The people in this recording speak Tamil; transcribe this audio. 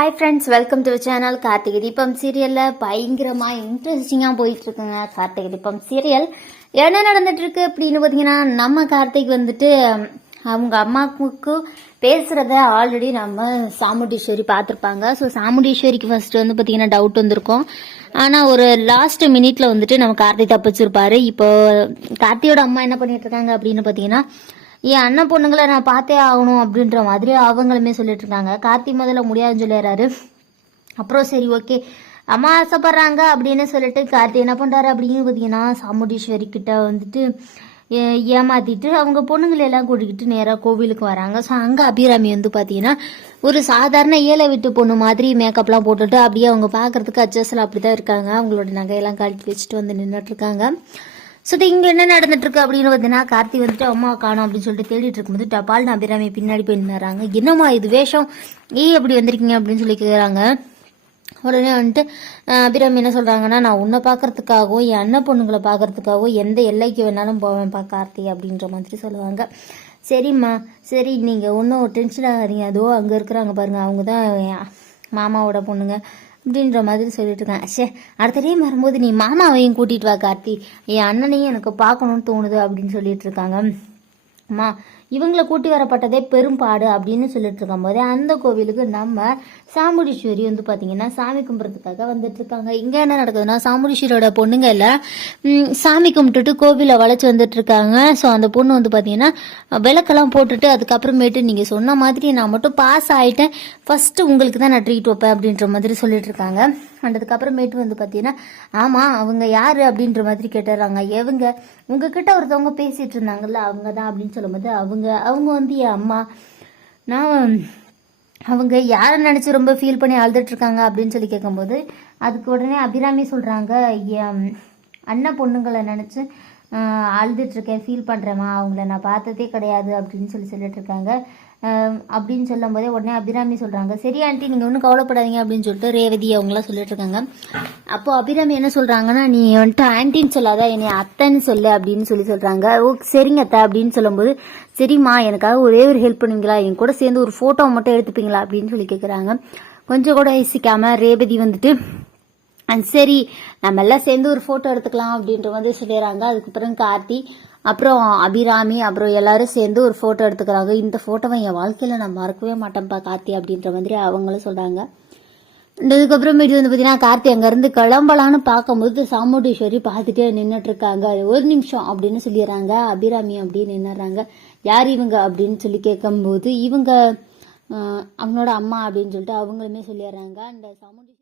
Hi friends welcome to channel Karthigai Deepam சீரியலில் பயங்கரமாக இன்ட்ரெஸ்டிங்காக போயிட்டுருக்குங்க. கார்த்திகை தீபம் சீரியல் என்ன நடந்துட்டுருக்கு அப்படின்னு பார்த்தீங்கன்னா நம்ம கார்த்திக் வந்துட்டு அவங்க அம்மாவுக்கு பேசுகிறத ஆல்ரெடி நம்ம சாமுண்டீஸ்வரி பார்த்துருப்பாங்க. ஸோ சாமுண்டீஸ்வரிக்கு ஃபஸ்ட்டு வந்து பார்த்தீங்கன்னா டவுட் வந்திருக்கும். ஆனால் ஒரு லாஸ்ட் மினிட்ல வந்துட்டு நம்ம கார்த்திக் தப்பிச்சிருப்பாரு. இப்போ கார்த்தியோட அம்மா என்ன பண்ணிட்டு இருக்காங்க அப்படின்னு பார்த்தீங்கன்னா என் அண்ணன் பொண்ணுங்களை நான் பார்த்தே ஆகணும் அப்படின்ற மாதிரி அவங்களுமே சொல்லிட்டு இருக்காங்க கார்த்தி முதல்ல முடியாதுன்னு சொல்லிடுறாரு. அப்புறம் சரி ஓகே. அம்மா ஆசைப்படுறாங்க அப்படின்னு சொல்லிட்டு கார்த்தி என்ன பண்ணுறாரு அப்படின்னு பார்த்தீங்கன்னா சாமுண்டீஸ்வரி கிட்ட வந்துட்டு ஏ- ஏமாத்திட்டு அவங்க பொண்ணுங்களை எல்லாம் கூட்டிக்கிட்டு நேராக கோவிலுக்கு வராங்க. ஸோ அங்கே அபிராமி வந்து பார்த்தீங்கன்னா ஒரு சாதாரண ஏழை விட்டு பொண்ணு மாதிரி மேக்கப்லாம் போட்டுட்டு அப்படியே அவங்க பார்க்குறதுக்கு அட்ஜஸ்டில் அப்படி தான் இருக்காங்க. அவங்களோட நகையெல்லாம் கழட்டி வச்சுட்டு வந்து நின்றுட்டு ஸோ இது இங்கே என்ன நடந்துட்டு இருக்கு அப்படின்னு பார்த்தீங்கன்னா கார்த்தி வந்துட்டு அம்மா காணும் அப்படின்னு சொல்லிட்டு தேடிட்டு இருக்கும்போது டபால் அபிராமி பின்னாடி போய் என்னம்மா இது வேஷம்? ஏய் அப்படி வந்திருக்கீங்க அப்படின்னு சொல்லி கேட்குறாங்க உடனே வந்துட்டு அபிராமி என்ன சொல்கிறாங்கன்னா நான் உன்னை பார்க்கறதுக்காகவும் என் அண்ணன் பொண்ணுங்களை பார்க்கறதுக்காகவும் எந்த எல்லைக்கு வேணாலும் போவேன்ப்பா கார்த்தி அப்படின்ற மாதிரி சொல்லுவாங்க. சரிம்மா சரி நீங்கள் ஒன்றும் டென்ஷன் ஆகாதீங்க. அதோ அங்கே இருக்கிறாங்க பாருங்க அவங்க தான் மாமாவோட பொண்ணுங்க. அப்படின்ற மாதிரி சொல்லிட்டு இருக்கேன் சே அடுத்த டைம் வரும்போது நீ மாமாவையும் கூட்டிட்டு வா கார்த்தி. என் அண்ணனையும் எனக்கு பார்க்கணும்னு தோணுது அப்படின்னு சொல்லிட்டு இருக்காங்க அம்மா இவங்களை கூட்டி வரப்பட்டதே பெரும்பாடு அப்படின்னு சொல்லிட்டு இருக்கும்போது அந்த கோவிலுக்கு நம்ம சாமுடீஸ்வரி வந்து பார்த்தீங்கன்னா சாமி கும்பிட்றதுக்காக வந்துட்டு இருக்காங்க. இங்கே என்ன நடக்குதுன்னா சாமுடீஸ்வரியோட பொண்ணுங்க எல்லாம் சாமி கும்பிட்டுட்டு கோவிலை வளைச்சு வந்துட்டு இருக்காங்க. ஸோ அந்த பொண்ணு வந்து பார்த்தீங்கன்னா விளக்கெல்லாம் போட்டுட்டு அதுக்கப்புறமேட்டு நீங்கள் சொன்ன மாதிரி நான் மட்டும் பாஸ் ஆகிட்டேன் ஃபஸ்ட்டு உங்களுக்கு தான் நான் ட்ரீட் வைப்பேன் அப்படின்ற மாதிரி சொல்லிட்டு இருக்காங்க. And அதுக்கப்புறமேட்டு வந்து பார்த்தீங்கன்னா ஆமாம் அவங்க யார் அப்படின்ற மாதிரி கேட்டுறாங்க. எவங்க? உங்ககிட்ட ஒருத்தவங்க பேசிட்டு இருந்தாங்கல்ல அவங்க தான் அப்படின்னு சொல்லும்போது அவங்க அவங்க வந்து என் அம்மா. நான் அவங்க யாரை நினச்சி ரொம்ப ஃபீல் பண்ணி அழுதுட்டு இருக்காங்க அப்படின்னு சொல்லி கேட்கும்போது அதுக்கு உடனே அபிராமி சொல்கிறாங்க என் அண்ணன் பொண்ணுங்களை நினச்சி அழுதுட்ருக்கேன் ஃபீல் பண்ணுறேம்மா அவங்கள நான் பார்த்ததே கிடையாது அப்படின்னு சொல்லி சொல்லிட்டு இருக்காங்க அப்படின்னு சொல்லும் போதே உடனே அபிராமி சொல்கிறாங்க சரி ஆண்டி நீங்கள் ஒன்றும் கவலைப்படாதீங்க அப்படின்னு சொல்லிட்டு ரேவதி அவங்களாம் சொல்லிட்டு இருக்காங்க அப்போ அபிராமி என்ன சொல்கிறாங்கன்னா நீ வந்துட்டு ஆன்ட்டின்னு சொல்லாத என்னை அத்தைன்னு சொல்லு அப்படின்னு சொல்லி சொல்கிறாங்க ஓ சரிங்க அத்தை அப்படின்னு சொல்லும்போது சரிம்மா எனக்காக ஒரே ஒரு ஹெல்ப் பண்ணுவீங்களா? என் கூட சேர்ந்து ஒரு ஃபோட்டோ மட்டும் எடுத்துப்பீங்களா? அப்படின்னு சொல்லி கேட்குறாங்க கொஞ்சம் கூட யோசிக்காமல் ரேவதி வந்துட்டு சரி நம்ம எல்லாம் சேர்ந்து ஒரு ஃபோட்டோ எடுத்துக்கலாம் அப்படின்ற வந்து சொல்லிடுறாங்க. அதுக்கப்புறம் கார்த்தி அப்புறம் அபிராமி அப்புறம் எல்லாரும் சேர்ந்து ஒரு ஃபோட்டோ எடுத்துக்கிறாங்க. இந்த ஃபோட்டோவை என் வாழ்க்கையில் நான் மறக்கவே மாட்டேன்ப்பா கார்த்தி அப்படின்ற மாதிரி அவங்களும் சொல்கிறாங்க இதுக்கப்புறமேட்டு வந்து பார்த்தீங்கன்னா கார்த்தி அங்கேருந்து கிளம்பலான்னு பார்க்கும்போது சாமுண்டீஸ்வரி பார்த்துட்டே நின்றுட்டுருக்காங்க ஒரு நிமிஷம் அப்படின்னு சொல்லிடுறாங்க. அபிராமி அப்படின்னு நின்றுறாங்க யார் இவங்க அப்படின்னு சொல்லி கேட்கும்போது இவங்க அவனோட அம்மா அப்படின்னு சொல்லிட்டு அவங்களுமே சொல்லிடுறாங்க. அந்த சாமுண்டீஸ்வரி